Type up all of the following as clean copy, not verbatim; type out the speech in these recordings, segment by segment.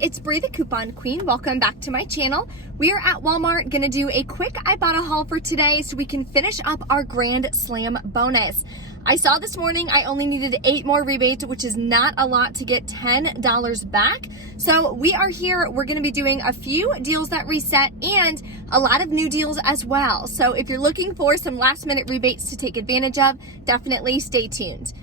it's Bree the Coupon Queen. Welcome back to my channel. We are at Walmart gonna do a quick Ibotta haul for today so we can finish up our Grand Slam bonus. I saw this morning I only needed 8 more rebates, which is not a lot to get $10 back. So we are here, we're gonna be doing a few deals that reset and a lot of new deals as well. So if you're looking for some last minute rebates to take advantage of, definitely stay tuned.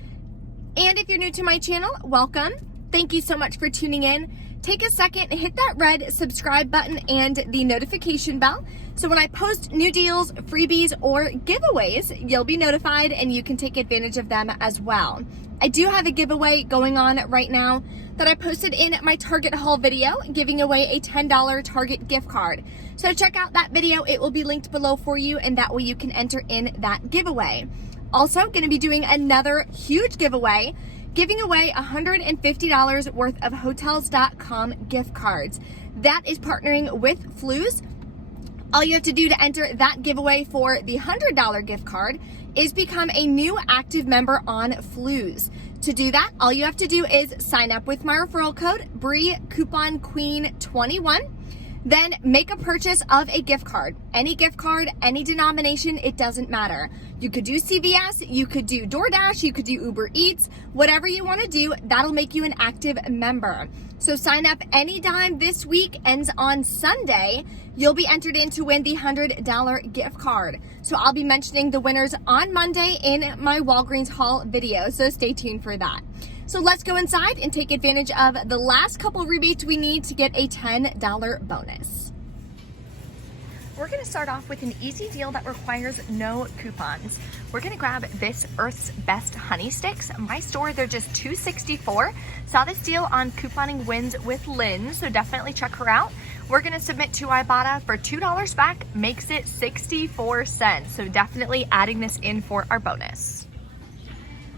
And if you're new to my channel, welcome. Thank you so much for tuning in. Take a second and hit that red subscribe button and the notification bell. So when I post new deals, freebies, or giveaways, you'll be notified and you can take advantage of them as well. I do have a giveaway going on right now that I posted in my Target haul video, giving away a $10 Target gift card. So check out that video. It will be linked below for you, and that way you can enter in that giveaway. Also, going to be doing another huge giveaway, giving away $150 worth of Hotels.com gift cards. That is partnering with Flues. All you have to do to enter that giveaway for the $100 gift card is become a new active member on Flues. To do that, all you have to do is sign up with my referral code, Bree Coupon Queen 21. Then make a purchase of a gift card. Any gift card, any denomination, it doesn't matter. You could do CVS, you could do DoorDash, you could do Uber Eats, whatever you want to do, that'll make you an active member. So sign up anytime this week, ends on Sunday. You'll be entered in to win the $100 gift card. So I'll be mentioning the winners on Monday in my Walgreens haul video, so stay tuned for that. So let's go inside and take advantage of the last couple rebates we need to get a $10 bonus. We're gonna start off with an easy deal that requires no coupons. We're gonna grab this Earth's Best Honey Sticks. My store, they're just $2.64. Saw this deal on Couponing Wins with Lynn, so definitely check her out. We're gonna submit to Ibotta for $2 back, makes it 64 cents. So definitely adding this in for our bonus.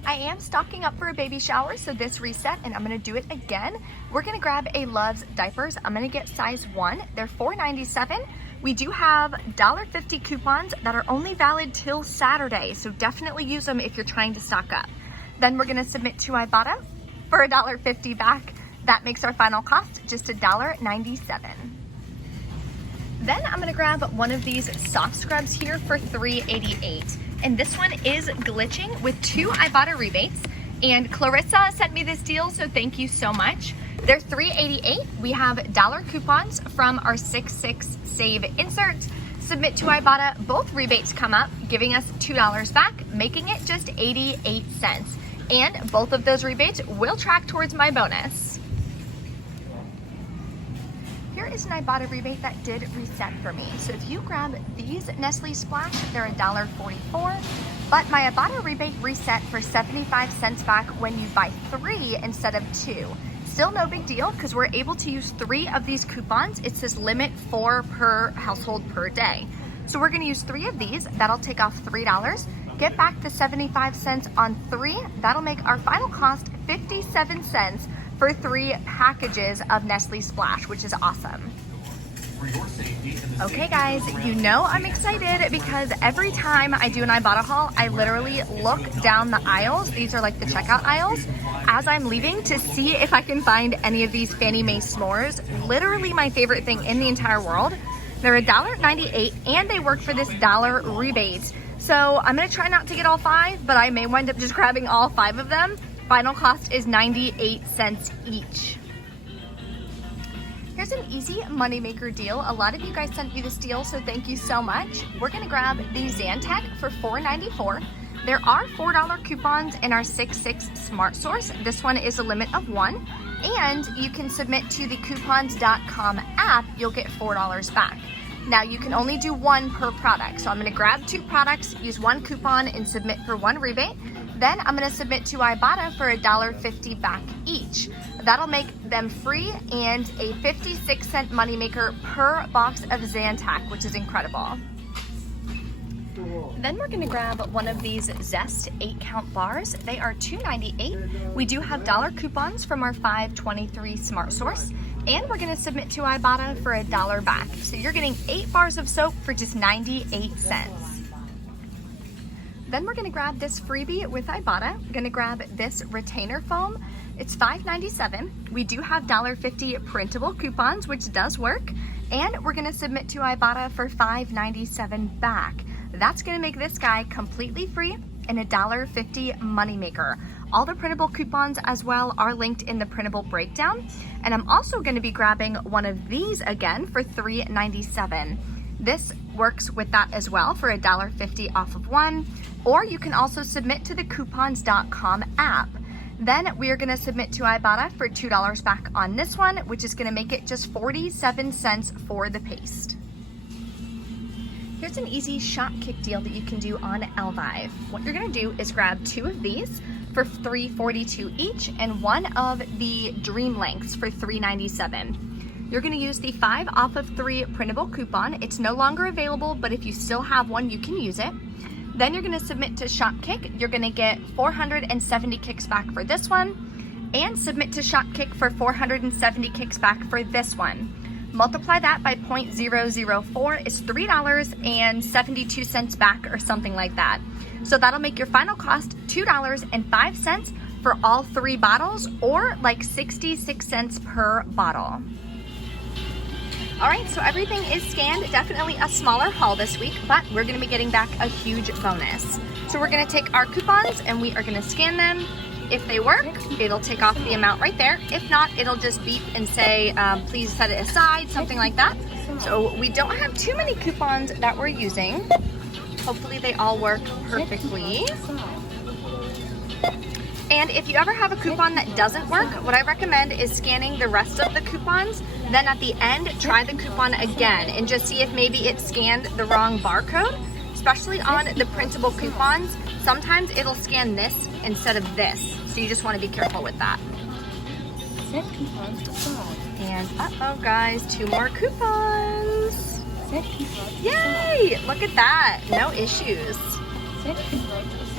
I am stocking up for a baby shower, so this reset, and I'm gonna do it again. We're gonna grab a Love's diapers. I'm gonna get size 1. They're $4.97. We do have $1.50 coupons that are only valid till Saturday, so definitely use them if you're trying to stock up. Then we're gonna submit to Ibotta for $1.50 back. That makes our final cost just $1.97. Then I'm gonna grab one of these soft scrubs here for $3.88. And this one is glitching with 2 Ibotta rebates. And Clarissa sent me this deal, so thank you so much. They're $3.88. We have dollar coupons from our 6/6 save insert. Submit to Ibotta, both rebates come up, giving us $2 back, making it just 88 cents. And both of those rebates will track towards my bonus. Here is an Ibotta rebate that did reset for me. So if you grab these Nestle Splash, they're $1.44, but my Ibotta rebate reset for 75 cents back when you buy 3 instead of 2. Still no big deal because we're able to use 3 of these coupons. It says limit 4 per household per day. So we're gonna use 3 of these. That'll take off $3. Get back the 75 cents on 3. That'll make our final cost 57 cents for 3 packages of Nestle Splash, which is awesome. Okay guys, you know I'm excited because every time I do an Ibotta haul, I literally look down the aisles. These are like the checkout aisles as I'm leaving to see if I can find any of these Fannie Mae s'mores. Literally my favorite thing in the entire world. They're $1.98 and they work for this dollar rebate. So I'm gonna try not to get all 5, but I may wind up just grabbing all 5 of them. Final cost is 98 cents each. Here's an easy moneymaker deal. A lot of you guys sent me this deal, so thank you so much. We're gonna grab the Zantac for $4.94. There are $4 coupons in our 6/6 Smart Source. This one is a limit of 1, and you can submit to the coupons.com app. You'll get $4 back. Now you can only do 1 per product. So I'm gonna grab 2 products, use 1 coupon, and submit for 1 rebate. Then I'm gonna submit to Ibotta for $1.50 back each. That'll make them free and a 56-cent moneymaker per box of Zantac, which is incredible. Then we're gonna grab one of these Zest 8-count bars. They are $2.98. We do have dollar coupons from our 5/23 Smart Source, and we're gonna submit to Ibotta for $1 back. So you're getting 8 bars of soap for just 98 cents. Then we're gonna grab this freebie with Ibotta. We're gonna grab this retainer foam. It's $5.97. We do have $1.50 printable coupons, which does work. And we're gonna submit to Ibotta for $5.97 back. That's gonna make this guy completely free and a $1.50 moneymaker. All the printable coupons as well are linked in the printable breakdown. And I'm also gonna be grabbing one of these again for $3.97. This works with that as well for a $1.50 off of one. Or you can also submit to the coupons.com app. Then we are gonna submit to Ibotta for $2 back on this one, which is gonna make it just 47 cents for the paste. Here's an easy shop kick deal that you can do on Elvive. What you're gonna do is grab 2 of these for $3.42 each and one of the Dream Lengths for $3.97. You're gonna use the 5 off of 3 printable coupon. It's no longer available, but if you still have one, you can use it. Then you're gonna submit to Shopkick. You're gonna get 470 kicks back for this one, and submit to Shopkick for 470 kicks back for this one. Multiply that by 0.004 is $3.72 back or something like that. So that'll make your final cost $2.05 for all 3 bottles, or like 66 cents per bottle. All right, so everything is scanned. Definitely a smaller haul this week, but we're gonna be getting back a huge bonus. So we're gonna take our coupons and we are gonna scan them. If they work, it'll take off the amount right there. If not, it'll just beep and say, please set it aside, something like that. So we don't have too many coupons that we're using. Hopefully they all work perfectly. And if you ever have a coupon that doesn't work, what I recommend is scanning the rest of the coupons. Then at the end, try the coupon again and just see if maybe it scanned the wrong barcode. Especially on the printable coupons, sometimes it'll scan this instead of this. So you just want to be careful with that. And uh-oh guys, 2 more coupons. Yay! Look at that, no issues.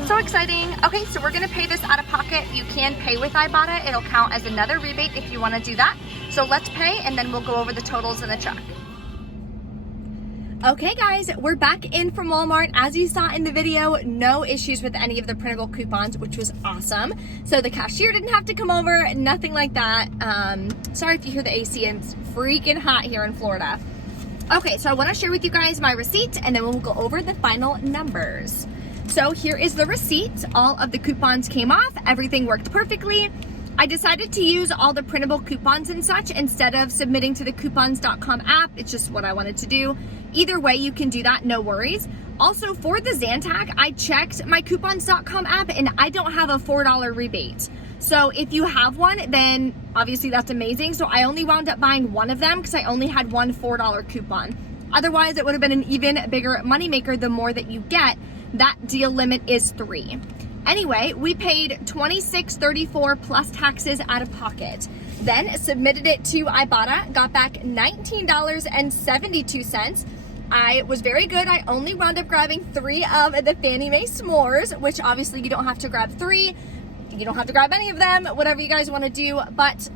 So exciting. Okay, so we're gonna pay this out of pocket. You can pay with Ibotta. It'll count as another rebate if you wanna do that. So let's pay and then we'll go over the totals in the check. Okay guys, we're back in from Walmart. As you saw in the video, no issues with any of the printable coupons, which was awesome. So the cashier didn't have to come over, nothing like that. Sorry if you hear the AC, it's freaking hot here in Florida. Okay, so I wanna share with you guys my receipt and then we'll go over the final numbers. So here is the receipt. All of the coupons came off, everything worked perfectly. I decided to use all the printable coupons and such instead of submitting to the coupons.com app. It's just what I wanted to do. Either way, you can do that, no worries. Also, for the Zantac, I checked my coupons.com app and I don't have a $4 rebate. So if you have one, then obviously that's amazing. So I only wound up buying one of them because I only had one $4 coupon. Otherwise, it would have been an even bigger moneymaker the more that you get. That deal limit is 3. Anyway, we paid $26.34 plus taxes out of pocket. Then submitted it to Ibotta, got back $19.72. I was very good. I only wound up grabbing 3 of the Fannie Mae s'mores, which obviously you don't have to grab 3. You don't have to grab any of them, whatever you guys want to do. But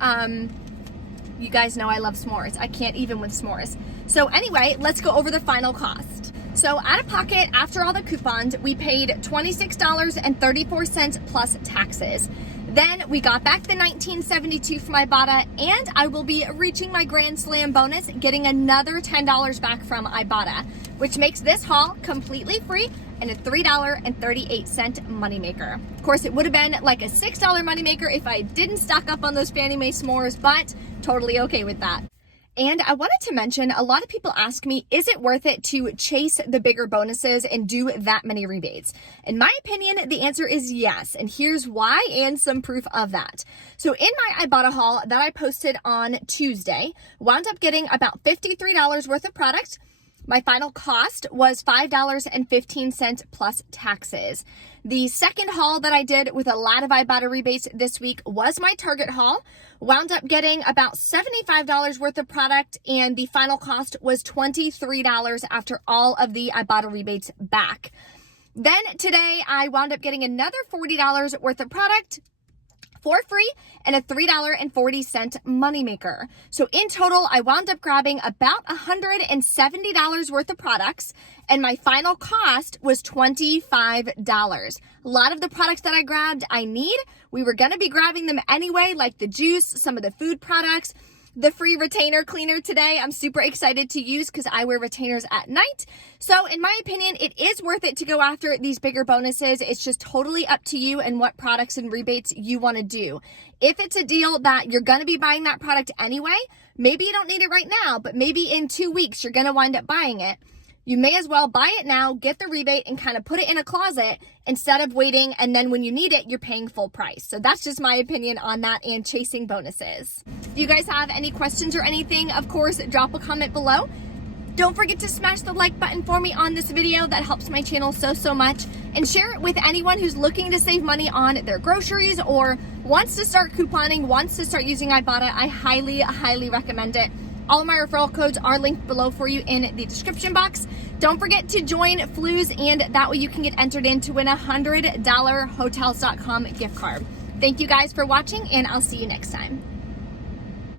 you guys know I love s'mores. I can't even with s'mores. So anyway, let's go over the final cost. So out of pocket, after all the coupons, we paid $26.34 plus taxes. Then we got back the $19.72 from Ibotta, and I will be reaching my Grand Slam bonus, getting another $10 back from Ibotta, which makes this haul completely free and a $3.38 moneymaker. Of course, it would have been like a $6 moneymaker if I didn't stock up on those Fannie Mae s'mores, but totally okay with that. And I wanted to mention, a lot of people ask me, is it worth it to chase the bigger bonuses and do that many rebates? In my opinion, the answer is yes. And here's why and some proof of that. So in my Ibotta haul that I posted on Tuesday, wound up getting about $53 worth of product. My final cost was $5.15 plus taxes. The second haul that I did with a lot of Ibotta rebates this week was my Target haul. Wound up getting about $75 worth of product, and the final cost was $23 after all of the Ibotta rebates back. Then today I wound up getting another $40 worth of product for free and a $3.40 moneymaker. So in total, I wound up grabbing about $170 worth of products, and my final cost was $25. A lot of the products that I grabbed, I need. We were gonna be grabbing them anyway, like the juice, some of the food products, the free retainer cleaner today. I'm super excited to use because I wear retainers at night. So in my opinion, it is worth it to go after these bigger bonuses. It's just totally up to you and what products and rebates you want to do. If it's a deal that you're going to be buying that product anyway, maybe you don't need it right now, but maybe in 2 weeks you're going to wind up buying it. You may as well buy it now, get the rebate, and kind of put it in a closet instead of waiting, and then when you need it, you're paying full price. So that's just my opinion on that and chasing bonuses. If you guys have any questions or anything, of course, drop a comment below. Don't forget to smash the like button for me on this video. That helps my channel so much. And share it with anyone who's looking to save money on their groceries or wants to start couponing, wants to start using Ibotta. I highly recommend it. All of my referral codes are linked below for you in the description box. Don't forget to join Flues, and that way you can get entered in to win a $100 Hotels.com gift card. Thank you guys for watching, and I'll see you next time.